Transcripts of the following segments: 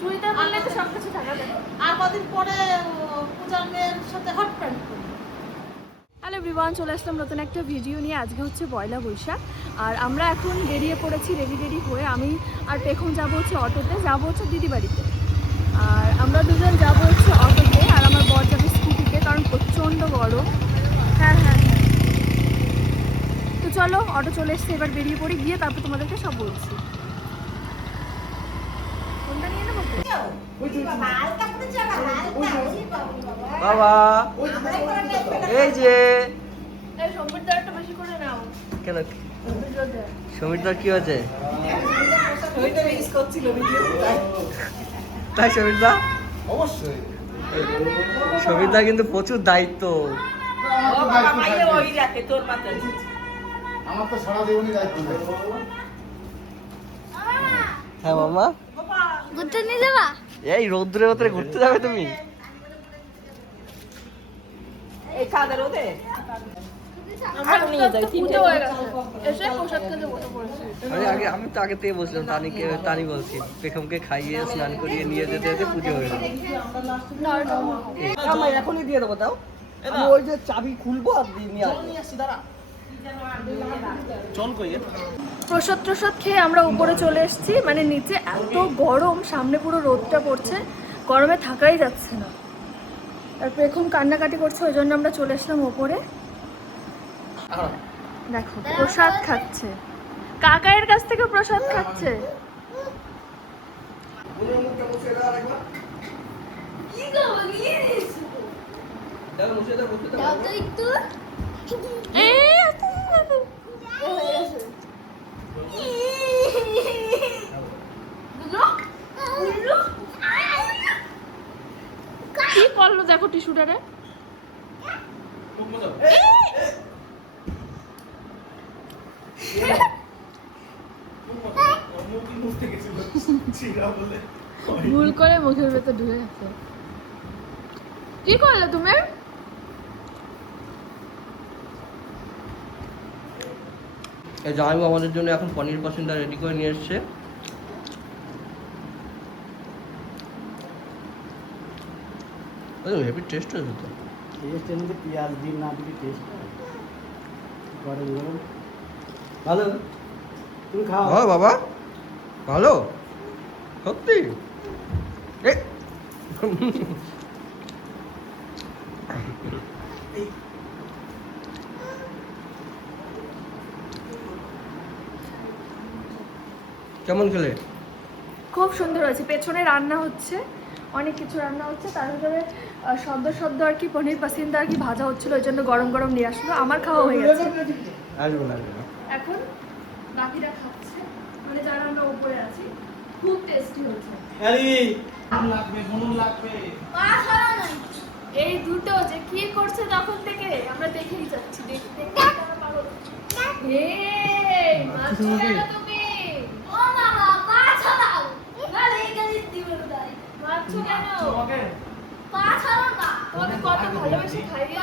চুড়িদার বললে তো সব কিছু থাকা যায়। আর কদিন পরে পূজার মেয়ের সাথে হট প্যান্ট করবো। হ্যালো এভরিওয়ান, চলে আসলাম নতুন একটা ভিডিও নিয়ে। আজকে হচ্ছে পয়লা বৈশাখ আর আমরা এখন বেরিয়ে পড়েছি রেডি হয়ে। আমি আর পেখম যাবো হচ্ছে অটোতে, যাবো হচ্ছে দিদি বাড়িতে। আর আমরা দুজন যাবো হচ্ছে অটোতে আর আমার বর যাবে স্কুটিতে, কারণ প্রচণ্ড গরম। হ্যাঁ, তো চলো অটো চলে এসছে, এবার বেরিয়ে পড়ি, গিয়ে তারপর তোমাদেরকে সব বলছি। কোনটা নিয়ে নেবো? বাবা এই যে সমুদ্রটা বেশি করে নাও। কেন সমীরদার কি হয়েছে? তাই সমীরদা অবশ্যই সমীরদা কিন্তু প্রচুর দায়িত্ব। আমার তো সারা জীবনই দায়িত্ব নেই। হ্যাঁ মামা, ঘুরতে নিয়ে যাবা? এই রৌদ্রের ভেতরে ঘুরতে যাবে তুমি? এই খাওয়া রোদে আমি তো আগে থেকে বলছিলাম, তানি বলছি পেখমকে খাইয়ে স্নান করিয়ে নিয়ে যেতে যেতে পুজো হয়ে গেল। এখনই দিয়ে দেবো। দাও আমি ওই যে চাবি খুলবো আর নিয়ে আসবো। চল কই প্রসাদ খেয়ে আমরা উপরে চলে এসেছি, মানে নিচে এত গরম, সামনে পুরো রোদটা পড়ছে, গরমে থাকাই যাচ্ছে না। তারপর এখন কান্নাকাটি করছে, ওই জন্য আমরা চলে আসলাম ওপরে। দেখো প্রসাদ খাচ্ছে, কাকায়ের কাছ থেকে প্রসাদ খাচ্ছে। কি করলো দেখো টিস্যুটারে। ভুল করে মুখের ভেতর ঢুকে গেছে। কি করলে তুমি? এই জামাইবাবু আমাদের জন্য এখন পনির পাসিন্দা রেডি করে নিয়ে এসছে। হেভি টেস্ট হয়েছে তো। টেস্টের মধ্যে পেঁয়াজ ডিম না দিলে টেস্ট গরম গরম ভালো। তুমি খাও। হ্যাঁ বাবা ভালো সত্যি। কেমন খেলে? খুব সুন্দর হয়েছে। পেছনে রান্না হচ্ছে, অনেক কিছু রান্না হচ্ছে, তার ভিতরে সদ্য আর কি পনির পাসিন্দা আর কি ভাজা হচ্ছিল, ওই জন্য গরম গরম নিয়ে আসলো। আমার খাওয়া হয়ে গেছে, আসবো না। এখন বাকিরা খাচ্ছে, মানে যারা আমরা উপরে আছি। খুব টেস্টি হয়েছে। এই দুটো যে কি করছে তখন থেকে আমরা দেখেই যাচ্ছি, দেখতে তুমি মারছো কেন? তোমাকে কত ভালোবেসে খাইয়ে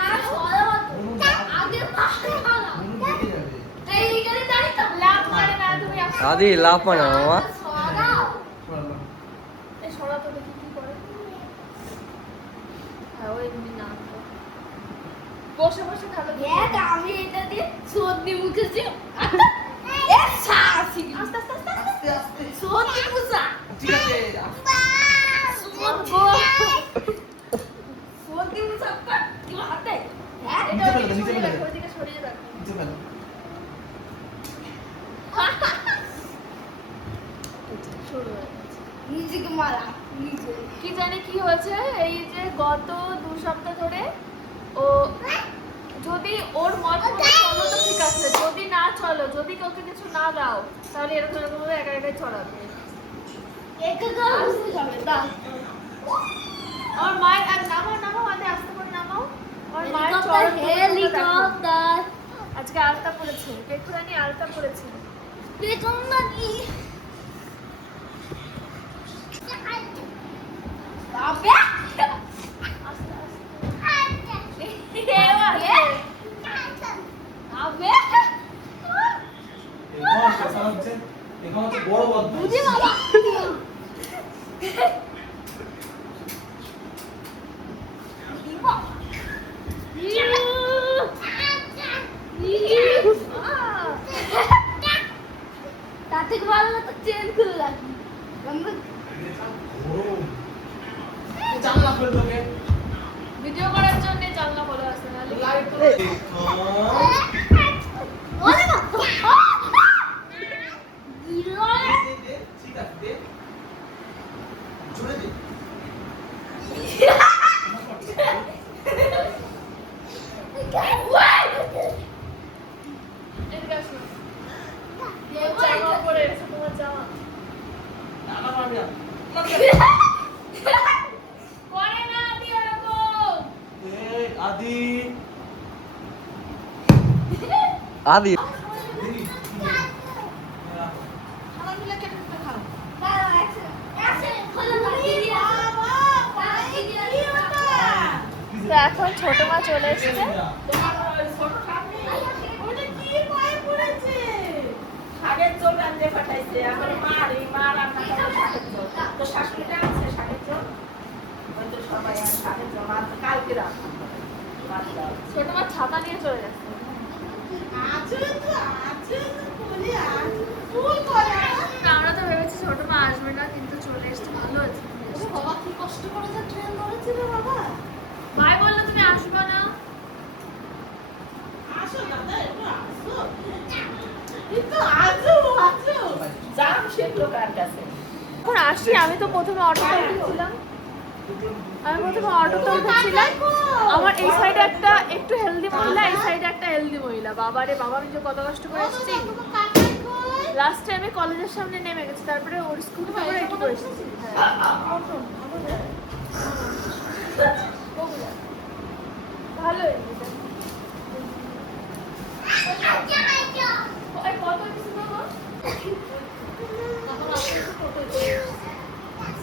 লাভ মানে না তুমি। দাদি লাভ মানে না মামা। সরাতো দেখি কি করে। হ্যাঁ ওই না বসে বসে খাবে। আমি এটা দিয়ে সর্দি মুখেছি। আস্তে আস্তে সর্দি মুখা। ঠিক আছে সর্দি মুখা কর কি হাতে। হ্যাঁ এটা ওইদিকে সরিয়ে রাখো। নিজেকে মারা নিজে কি জানি কি হয়েছে। এই যে গত 2 সপ্তাহ ধরে ও যদি ওর মত চলো তো ঠিক আছে, যদি না চলো, যদি কাউকে কিছু না দাও, তাহলে এরকম ভাবে একা একাই ছড়াবে। আমার মায়ের আর নামাও আদে আস্তে করে নামাও। আমার মায়ের হেলিকপ্টার আজকে আলতা পড়েছে, পেখুরানি আলতা পড়েছে। পেখুরানি আবে আস্তে আস্তে তাতে ভালো তো চেন খুলে রাখি ভিডিও করার জন্য জানলা বলে আসে না ওরে মা এদিকে আসো জামা পরে এসে তোমার জামা করে না দিয়ে রাখো আদি আদি সবাই মিলে কেটে কেটে খাও তো এখন ছোট মা চলে এসেছে শাকের চোল রাঁধতে পাঠাইছে আমার মা আর এই মা রান্না করে শাকের চোল তো শাশুড়িটা আছে শাকের চোল ওই তো সবাই আর শাকের চোল আর কালকে রান্না ছোট মা ছাতা নিয়ে চলে যাচ্ছে না, আমরা তো ভেবেছি ছোট মা আসবে না কিন্তু চলে এসেছে ভালো আছে বাবা কি কষ্ট করে যে ট্রেন ধরেছিল বাবা ভাই বললো তুমি আসবে না জাম শিখলো কার কাছে এখন আসি আমি তো প্রথমে অটোতে উঠেছিলাম আমার এই সাইডে একটা একটু হেলদি মহিলা এই সাইডে একটা হেলদি মহিলা বাবারে বাবা আমি যে কত কষ্ট করে এসেছি লাস্টে আমি কলেজের সামনে নেমে গেছি তারপরে ওর স্কুল করে একটু করে এসেছি ভালো কত কিছু দেবো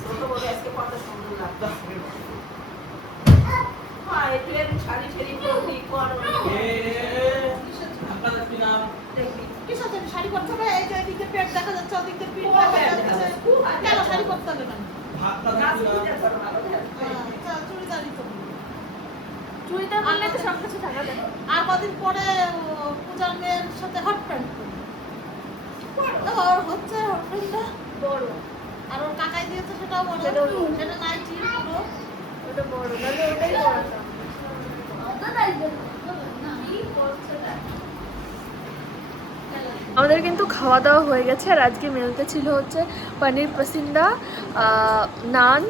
ছোট বলে আজকে কত সুন্দর লাগতো হ্যাঁ এই ট্রেন সারি সারি পড়ি করো দেখবি কিসের জন্য শাড়ি পরতে হবে এই যে এদিকে পেট দেখা যাচ্ছে ওদিকে পিঠ দেখা যাচ্ছে কেন শাড়ি পরতে হবে কেন গাছ দিতে করো ভালো চুড়িদারই তো চুড়িদার বললে তো সব কিছু থাকা যায় আর কদিন পরে পূজার মেয়ের সাথে হট প্যান্ট ওর হচ্ছে হট প্যান্টটা বড় আর ওর কাকাই দিয়েছে সেটাও বড় সেটাও বড়। সেটা নাইটি পুরো ওটা বড় নাহলে ওটাই পড়াতাম আমাদের কিন্তু খাওয়া দাওয়া হয়ে গেছে আর আজকে মেলতে ছিল হচ্ছে পনির পাসিন্দা নান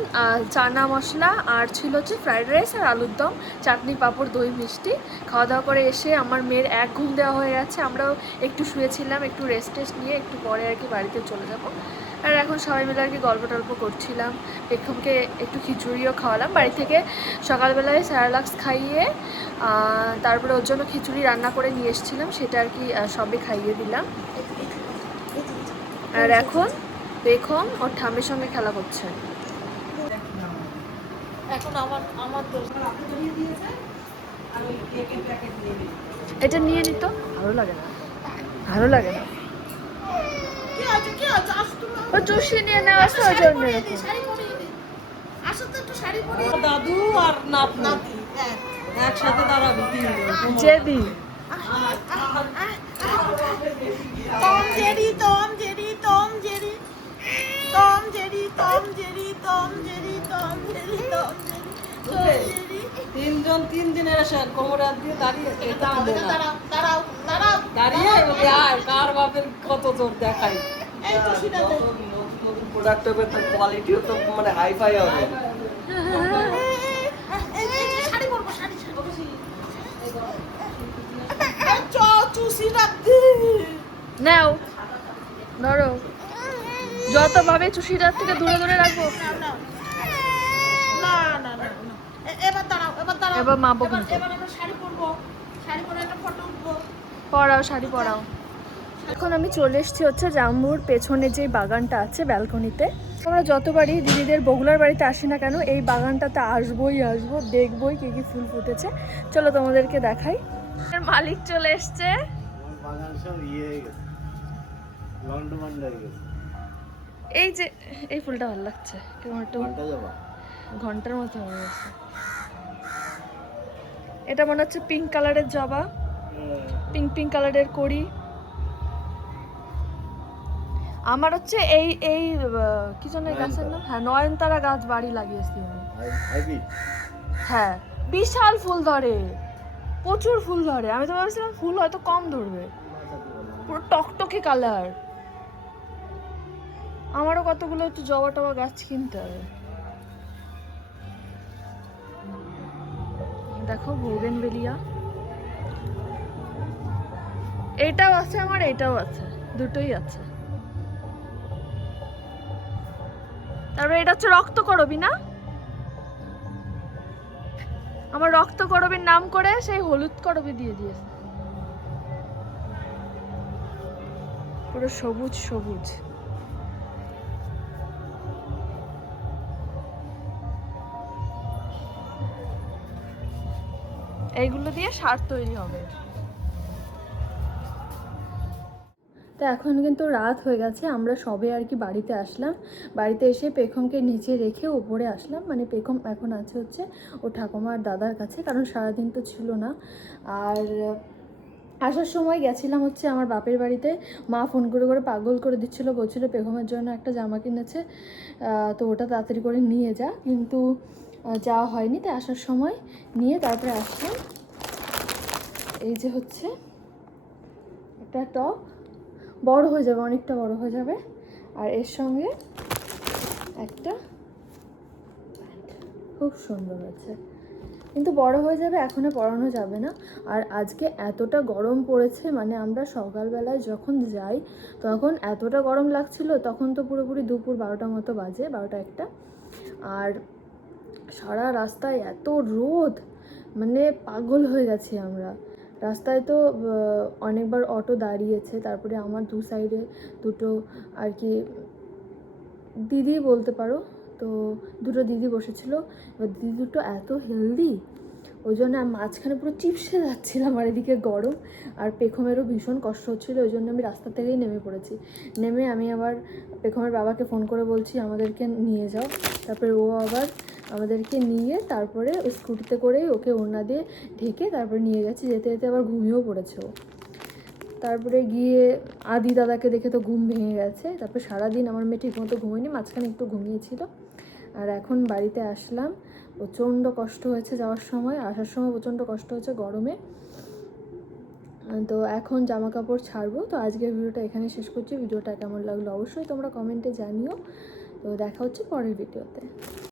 চানা মশলা আর ছিল হচ্ছে ফ্রাইড রাইস আর আলুর দম চাটনি পাঁপড় দই মিষ্টি খাওয়া দাওয়া করে এসে আমার মেয়ের এক ঘুম দেওয়া হয়ে গেছে আমরাও একটু শুয়েছিলাম একটু রেস্ট টেস্ট নিয়ে একটু পরে আর কি বাড়িতে চলে যাব আর এখন সবাই মিলে আর কি গল্প টল্প করছিলাম পেখমকে একটু খিচুড়িও খাওয়ালাম বাড়ি থেকে সকালবেলায় স্যারালাক্স খাইয়ে তারপরে ওর জন্য খিচুড়ি রান্না করে নিয়ে এসেছিলাম সেটা আর কি সবে খাইয়ে দিলাম আর এখন পেখম ওর ঠাম্মির সঙ্গে খেলা করছে এখন আমার দোষ আপনি ধরিয়ে দিয়েছে আর ওই কেকের প্যাকেট নিয়ে নিই এটা নিয়ে নিত ভালো লাগে না ভালো লাগে না কি আছে আসো তুমি ও চুষি নিয়ে নেওয়া আছে ওই জন্য এরকম। শাড়ি পরিয়ে দিই আসো তো একটু শাড়ি পরিয়ে দাদু আর নাতি হ্যাঁ একসাথে দাঁড়াবে জেদি Tom Jerry, Tom Jerry, Tom Jerry, Tom Jerry, Tom Jerry, Tom Jerry, Tom Jerry, Tom Jerry. তিনজন তিন জেনারেশন কোমর হাত দিয়ে দাঁড়িয়ে দাঁড়াও দাঁড়িয়ে বলে আয় কার বাপের কত জোর দেখাই এই তো সেটা দে। নতুন প্রোডাক্ট হবে তো কোয়ালিটিও তো মানে হাই ফাই হবে এই যে শাড়ি পরবো শাড়ি চুসি রাখবি নাও ধরো যত ভাবে চুষিটার থেকে দূরে দূরে রাখবো না এবার দাঁড়াও এবার মা বকুন তো। এবার আমরা শাড়ি পরবো শাড়ি পরে একটা ফটো উঠবো পরাও শাড়ি পরাও এখন আমি চলে এসেছি হচ্ছে জাম্বুর পেছনে যে বাগানটা আছে ব্যালকনিতে আমরা যতবারই দিদিদের বগুলার বাড়িতে আসি না কেন এই বাগানটাতে আসবো দেখবোই কি কি ফুল ফুটেছে চলো তোমাদেরকে দেখাই মালিক চলে এসছে বাগান সব ইয়ে হয়ে গেছে লন্ডমান হয়ে গেছে এই যে এই ফুলটা ভালো লাগছে, কেমন একটু ঘন্টা যাবা ঘন্টার মতো হয়ে গেছে। এটা মনে হচ্ছে পিঙ্ক কালারের জবা, পিঙ্ক পিঙ্ক কালারের কড়ি। আমার হচ্ছে এই এই কি যেন এই গাছের নাম, হ্যাঁ নয়নতারা গাছ বাড়ি লাগিয়েছি আমি। হাইব্রিড হ্যাঁ বিশাল ফুল ধরে, প্রচুর ফুল ধরে। আমি তো ভাবছিলাম ফুল হয়তো কম ধরবে, পুরো টকটকে কালার। আমারও কতগুলো একটু জবা টবা গাছ কিনতে হবে। দেখো বোগেনভেলিয়া, এইটাও আছে আমার, এইটাও আছে, দুটোই আছে। তারপরে এটা হচ্ছে রক্ত করবি না, আমার রক্ত করবির নাম করে সেই হলুদ করবি দিয়ে দিয়েছে, পুরো সবুজ সবুজ। এইগুলো দিয়ে সার তৈরি হবে। তো এখন কিন্তু রাত হয়ে গেছে, আমরা সবে আর কি বাড়িতে আসলাম। বাড়িতে এসে পেখমকে নিচে রেখে উপরে আসলাম, মানে পেখম এখন আছে হচ্ছে ও ঠাকুমার দাদার কাছে, কারণ সারাদিন তো ছিল না। আর আসার সময় গেছিলাম হচ্ছে আমার বাপের বাড়িতে, মা ফোন করে করে পাগল করে দিচ্ছিলো, বলছিলো পেখমের জন্য একটা জামা কিনেছে, তো ওটা তাড়াতাড়ি করে নিয়ে যা, কিন্তু যাওয়া হয়নি। তাই আসার সময় নিয়ে তারপরে আসলাম। এই যে হচ্ছে একটা টপ, বড় হয়ে যাবে, অনেকটা বড় হয়ে যাবে, আর এর সঙ্গে একটা খুব সুন্দর আছে, কিন্তু বড় হয়ে যাবে, এখনো পরানো যাবে না। আর আজকে এতটা গরম পড়েছে, মানে আমরা সকালবেলায় যখন যাই তখন এতটা গরম লাগছিল, তখন তো পুরোপুরি দুপুর 12টার মতো বাজে, 12টা 1টা, আর সারা রাস্তায় এত রোদ, মানে পাগল হয়ে গেছি আমরা। রাস্তায় তো অনেকবার অটো দাঁড়িয়েছে, তারপরে আমার দু সাইডে দুটো আর কি দিদি বলতে পারো, তো দুটো দিদি বসেছিল। এবার দিদি দুটো এত হেলদি, ওই জন্য আমি মাঝখানে পুরো চিপসে যাচ্ছিলাম, আর এদিকে গরম, আর পেখমেরও ভীষণ কষ্ট হচ্ছিলো, ওই জন্য আমি রাস্তা থেকেই নেমে পড়েছি। নেমে আমি আবার পেখমের বাবাকে ফোন করে বলছি আমাদেরকে নিয়ে যাও, তারপরে ও আবার আমাদেরকে নিয়ে তারপরে ওই স্কুটিতে করেই ওকে ওড়না দিয়ে ঢেকে তারপরে নিয়ে গেছে। যেতে যেতে আবার ঘুমিয়েও পড়েছে ও। তারপরে গিয়ে আদি দাদাকে দেখে তো ঘুম ভেঙে গেছে। তারপর সারাদিন আমার মেয়ে ঠিক মতো ঘুমোয়নি, মাঝখানে একটু ঘুমিয়েছিল। আর এখন বাড়িতে আসলাম, প্রচণ্ড কষ্ট হয়েছে যাওয়ার সময়, আসার সময় প্রচণ্ড কষ্ট হয়েছে গরমে। তো এখন জামা কাপড় ছাড়বো। তো আজকের ভিডিওটা এখানে শেষ করছি। ভিডিওটা কেমন লাগলো অবশ্যই তোমরা কমেন্টে জানিও। তো দেখা হচ্ছে পরের ভিডিওতে।